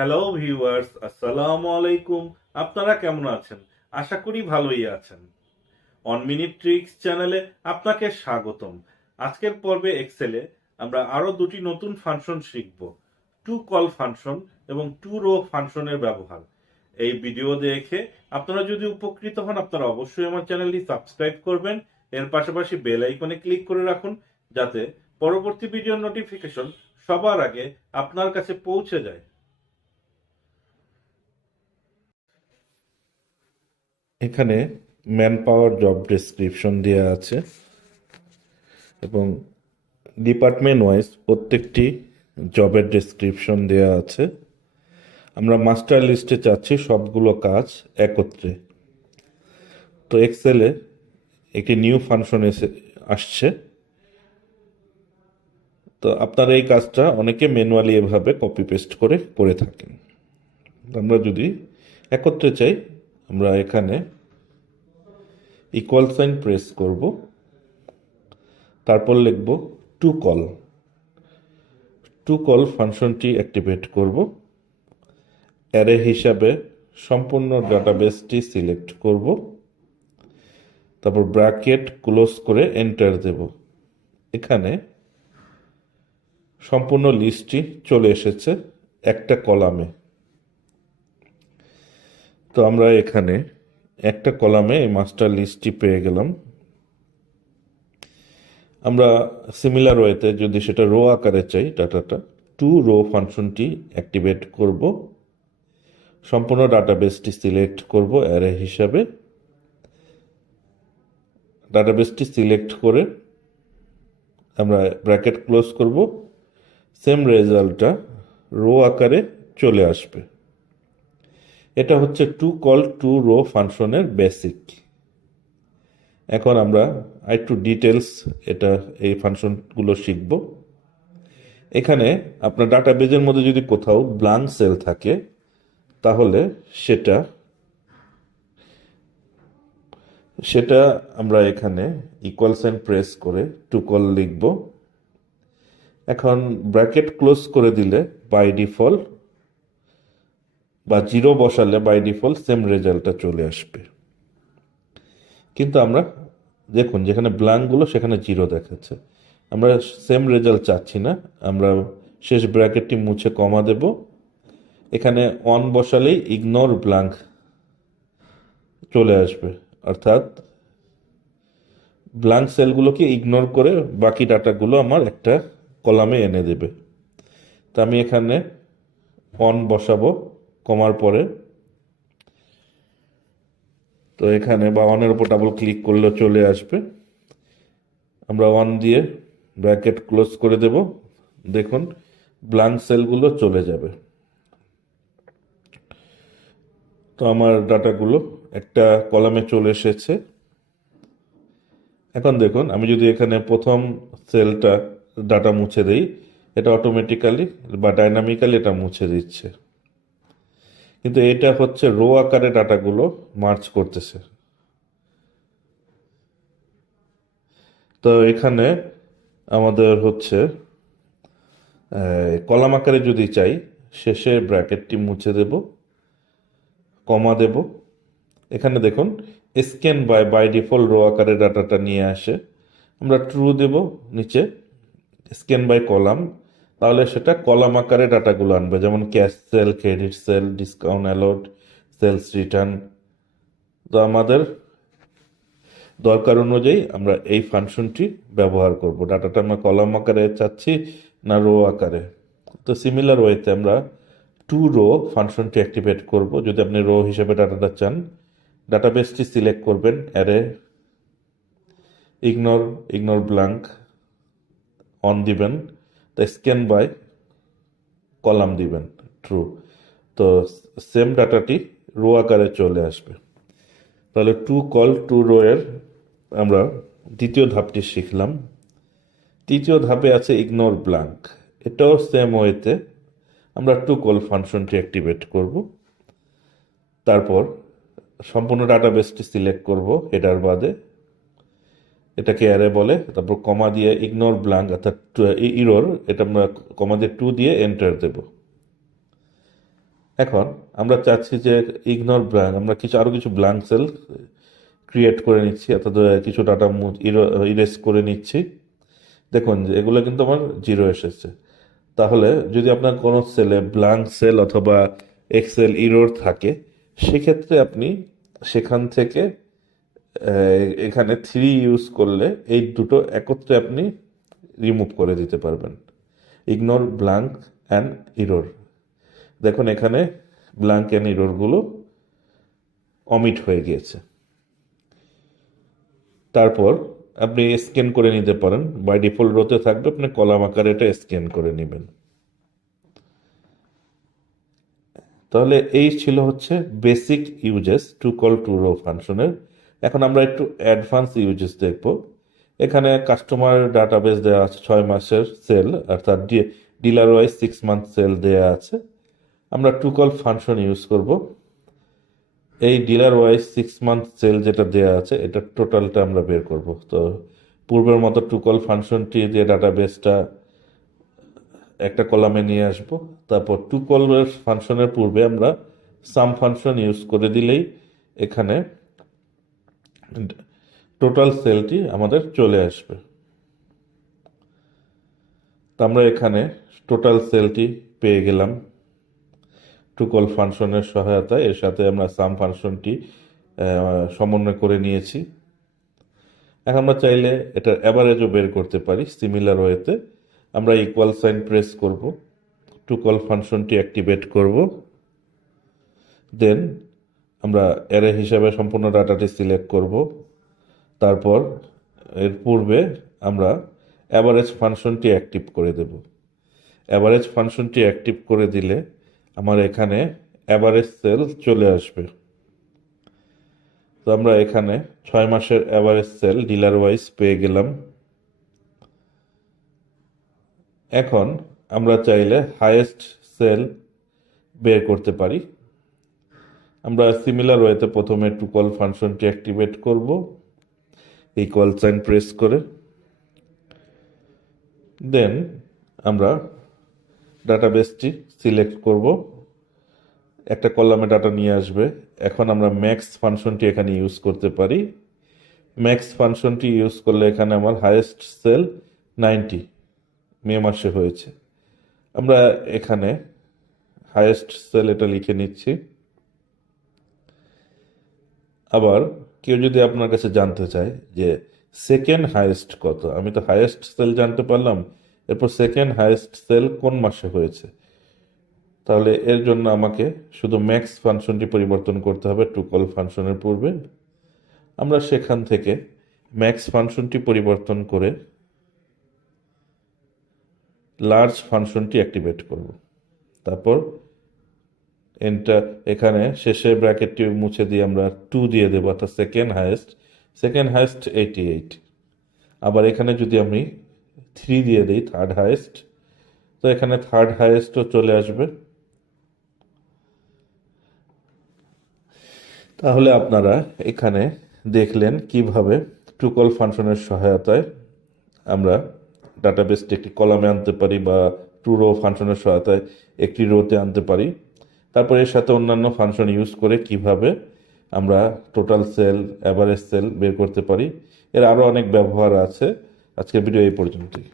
Hello viewers, আসসালামু আলাইকুম। আপনারা কেমন আছেন? আশা করি ভালোই আছেন। অন মিনিট ট্রিক্স চ্যানেলে আপনাকে স্বাগতম। আজকের পর্বে এক্সেলে আমরা আরো দুটি নতুন ফাংশন শিখব, টু কল ফাংশন এবং টু রো ফাংশনের ব্যবহার। এই ভিডিও দেখে আপনারা যদি উপকৃত হন, আপনারা অবশ্যই আমার চ্যানেলটি সাবস্ক্রাইব করবেন। এর পাশাপাশি বেল আইকনে ক্লিক করে রাখুন, যাতে পরবর্তী ভিডিওর নোটিফিকেশন সবার আগে আপনার কাছে পৌঁছে যায়। এখানে ম্যান পাওয়ার জব ডেসক্রিপশন দেওয়া আছে এবং ডিপার্টমেন্ট ওয়াইজ প্রত্যেকটি জবের ডেসক্রিপশন দেওয়া আছে। আমরা মাস্টার লিস্টে চাচ্ছি সবগুলো কাজ একত্রে। তো এক্সেলে একটি নিউ ফাংশন আসছে। তো আপনারা এই কাজটা অনেকে ম্যানুয়ালি এভাবে কপি পেস্ট করে থাকেন। আমরা যদি একত্রে চাই, আমরা এখানে ইকুয়াল সাইন প্রেস করব, তারপর লিখব টু কল। টু কল ফাংশনটি অ্যাক্টিভেট করব। অ্যারে হিসাবে সম্পূর্ণ ডাটাবেসটি সিলেক্ট করব, তারপর ব্র্যাকেট ক্লোজ করে এন্টার দেব। এখানে সম্পূর্ণ লিস্টটি চলে এসেছে একটা কলামে। তো আমরা এখানে একটা কলামে এই মাস্টার লিস্টটি পেয়ে গেলাম। আমরা সিমিলার ওয়েতে যদি সেটা রো আকারে চাই ডাটাটা, টু রো ফাংশনটি অ্যাক্টিভেট করব। সম্পূর্ণ ডাটাবেসটি সিলেক্ট করব অ্যারে হিসাবে। ডাটাবেসটি সিলেক্ট করে আমরা ব্র্যাকেট ক্লোজ করব। সেম রেজাল্টটা রো আকারে চলে আসবে। এটা হচ্ছে টু কল টু রো ফাংশনের বেসিক। এখন আমরা একটু ডিটেলস এই ফাংশনগুলো শিখব। এখানে আপনার ডাটাবেজের মধ্যে যদি কোথাও ব্ল্যাঙ্ক সেল থাকে, তাহলে সেটা সেটা আমরা এখানে ইকুয়াল সাইন প্রেস করে টু কল লিখব। এখন ব্র্যাকেট ক্লোজ করে দিলে বাই ডিফল্ট বা জিরো বসালে বাই ডিফল্ট সেম রেজাল্টটা চলে আসবে। কিন্তু আমরা দেখুন, যেখানে ব্ল্যাঙ্কগুলো সেখানে জিরো দেখাচ্ছে। আমরা সেম রেজাল্ট চাচ্ছি না। আমরা শেষ ব্র্যাকেটটি মুছে কমা দেব। এখানে অন বসালেই ইগনোর ব্ল্যাঙ্ক চলে আসবে, অর্থাৎ ব্ল্যাঙ্ক সেলগুলোকে ইগনোর করে বাকি ডাটাগুলো আমার একটা কলামে এনে দেবে। তো আমি এখানে অন বসাবো কমার পরে। তো এখানে বা অনের উপর ডাবল ক্লিক করলে চলে আসবে। আমরা অন দিয়ে ব্র্যাকেট ক্লোজ করে দেব। দেখুন, ব্ল্যাঙ্ক সেলগুলো চলে যাবে। তো আমার ডাটাগুলো একটা কলামে চলে এসেছে। এখন দেখুন, আমি যদি এখানে প্রথম সেলটা ডাটা মুছে দিই, এটা অটোমেটিক্যালি বা ডাইনামিক্যালি এটা মুছে দিচ্ছে। কিন্তু এটা হচ্ছে রো আকারে ডাটাগুলো মার্চ করতেছে। তো এখানে আমাদের হচ্ছে কলাম আকারে যদি চাই, শেষে ব্র্যাকেটটি মুছে দেব, কমা দেব। এখানে দেখুন, স্ক্যান বাই ডিফল্ট রো আকারে ডাটাটা নিয়ে আসে। আমরা ট্রু দেব নিচে, স্ক্যান বাই কলাম, তাহলে সেটা কলাম আকারে ডাটাগুলো আনবে, যেমন cash sale, credit sale, discount allowed, sales return. তো আমাদের দরকার অনুযায়ী আমরা এই ফাংশনটি ব্যবহার করব। ডাটাটা আমরা কলাম আকারে চাচ্ছি না রো আকারে। তো সিমিলার ওয়েতে আমরা টু রো ফাংশনটি অ্যাক্টিভেট করব। যদি আপনি রো হিসেবে ডাটাটা চান, ডাটাবেসটি সিলেক্ট করবেন, অ্যারে ইগনোর ব্ল্যাঙ্ক অন দিবেন, তো স্ক্যান বাই কলাম দিবেন ট্রু। তো সেম ডাটাটি রো আকারে চলে আসবে। তাহলে টু কল টু রো এর আমরা দ্বিতীয় ধাপটি শিখলাম। তৃতীয় ধাপে আছে ইগনোর ব্ল্যাঙ্ক। এটাও সেম ওয়েতে আমরা টু কল ফাংশনটি অ্যাক্টিভেট করব। তারপর সম্পূর্ণ ডাটাবেসটি সিলেক্ট করব হেডার বাদে, এটাকে অ্যারে বলে। তারপর কমা দিয়ে ইগনোর ব্ল্যাঙ্ক অর্থাৎ ইরোর, এটা আমরা কমা দিয়ে টু দিয়ে এন্টার দেব। এখন আমরা চাচ্ছি যে ইগনোর ব্ল্যাঙ্ক, আমরা আরো কিছু ব্ল্যাঙ্ক সেল ক্রিয়েট করে নিচ্ছি, অর্থাৎ কিছু ডাটা ইরেজ করে নিচ্ছি। দেখুন যে এগুলো কিন্তু আমার 0 এসেছে। তাহলে যদি আপনার কোনো সেলে ব্ল্যাঙ্ক সেল অথবা এক্সেল ইরর থাকে, সেক্ষেত্রে আপনি সেখান থেকে এখানে 3 ইউজ করলে এই দুটো একত্রে আপনি রিমুভ করে দিতে পারবেন। Ignore blank and error. দেখুন এখানে ব্ল্যাঙ্ক অ্যান্ড ইররগুলো অমিট হয়ে গিয়েছে। তারপর আপনি স্ক্যান করে নিতে পারেন, বাই ডিফল্ট রোতে থাকবে, আপনি কলাম আকারে এটা স্ক্যান করে নেবেন। তাহলে এই ছিল হচ্ছে basic uses to call to row ফাংশনের। এখন আমরা একটু অ্যাডভান্স ইউজেস দেখব। এখানে কাস্টমার ডাটাবেস দেওয়া আছে 6 মাসের সেল, অর্থাৎ ডিলার ওয়াইজ 6 মান্থ সেল দেওয়া আছে। আমরা টু কল ফাংশন ইউজ করব। এই ডিলার ওয়াইজ 6 মান্থ সেল যেটা দেওয়া আছে এটা টোটালটা আমরা বের করব। তো পূর্বের মতো টু কল ফাংশনটি দিয়ে ডাটাবেসটা একটা কলামে নিয়ে আসব। তারপর টু কলের ফাংশনের পূর্বে আমরা সাম ফাংশন ইউজ করে দিলেই এখানে টোটাল সেলটি আমাদের চলে আসবে। তো আমরা এখানে টোটাল সেলটি পেয়ে গেলাম টু কল ফাংশনের সহায়তায়। এর সাথে আমরা সাম ফাংশনটি সমন্বয় করে নিয়েছি। এখন আমরা চাইলে এটার অ্যাভারেজও বের করতে পারি সিমিলার ওয়েতে। আমরা ইকুয়াল সাইন প্রেস করব, টু কল ফাংশনটি অ্যাক্টিভেট করব, দেন আমরা অ্যারে হিসাবে সম্পূর্ণ ডাটাটি সিলেক্ট করব। তারপর এর পূর্বে আমরা অ্যাভারেজ ফাংশনটি অ্যাক্টিভ করে দেব। অ্যাভারেজ ফাংশনটি অ্যাক্টিভ করে দিলে আমার এখানে অ্যাভারেজ সেল চলে আসবে। তো আমরা এখানে 6 মাসের অ্যাভারেজ সেল ডিলার ওয়াইজ পেয়ে গেলাম। এখন আমরা চাইলে হাইয়েস্ট সেল বের করতে পারি। আমরা সিমিলার ওয়েতে প্রথমে টু কল ফাংশনটি অ্যাক্টিভেট করব, ইকুয়াল সাইন প্রেস করে, দেন আমরা ডাটাবেসটি সিলেক্ট করব, একটা কলামে ডাটা নিয়ে আসবে। এখন আমরা ম্যাক্স ফাংশনটি এখানে ইউজ করতে পারি। ম্যাক্স ফাংশনটি ইউজ করলে এখানে আমার হাইয়েস্ট সেল 90 মে মাসে হয়েছে। আমরা এখানে হাইয়েস্ট সেল এটা লিখে নিচ্ছি। আবার কেউ যদি আপনার কাছে জানতে চায় যে সেকেন্ড হাইয়েস্ট কত, আমি তো হাইয়েস্ট সেল জানতে পারলাম, এরপর সেকেন্ড হাইয়েস্ট সেল কোন মাসে হয়েছে, তাহলে এর জন্য আমাকে শুধু ম্যাক্স ফাংশনটি পরিবর্তন করতে হবে টু কল ফাংশনের পূর্বে। আমরা সেখান থেকে ম্যাক্স ফাংশনটি পরিবর্তন করে লার্জ ফাংশনটি অ্যাক্টিভেট করব। তারপর এখানে শেষের ব্র্যাকেটটি মুছে দিয়ে আমরা 2 দিয়ে দেবো, অর্থাৎ সেকেন্ড হাইয়েস্ট 88। আবার এখানে যদি আমি 3 দিয়ে দিই, থার্ড হাইয়েস্ট, তো এখানে থার্ড হাইয়েস্টও চলে আসবে। তাহলে আপনারা এখানে দেখলেন কিভাবে টু কল ফাংশনের সহায়তায় আমরা ডাটাবেসটি একটি কলামে আনতে পারি বা টু রো ফাংশনের সহায়তায় একটি রোতে আনতে পারি। তারপর এর সাথে অন্যান্য ফাংশন ইউজ করে কিভাবে আমরা টোটাল সেল, অ্যাভারেজ সেল বের করতে পারি। এর আরও অনেক ব্যবহার আছে। আজকের ভিডিও এই পর্যন্তই।